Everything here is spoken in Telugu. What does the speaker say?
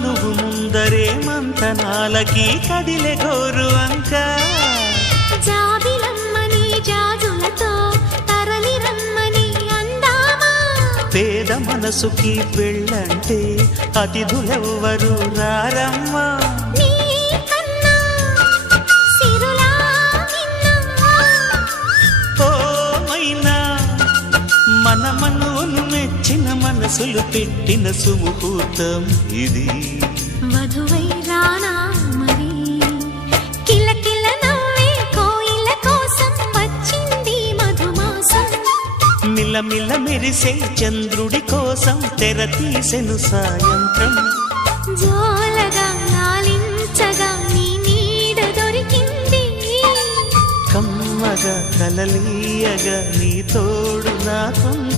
మనువు ముందరే మంతనాలకి కదిలే గోరు అంక జాబిలమ్మని జాజులతో తరలి రమ్మని అందామా పేద మనసుకి పెళ్ళంటే అతిథులెవ్వరు రారమ్మా మన మనువును మెచ్చిన మనసులు పెట్టిన సుముహూర్తం ఇది వధువై రానా మరి కిలకిల నవ్వే కోయిల కోసం వచ్చింది మధుమాసం మిలమిల మెరిసే చంద్రుడి కోసం తెర తీసెను సాయంత్రం జోలగా లాలించగా నీ నీడ దొరికింది కమ్మగా కలలీయగా నీ తోడు నాకు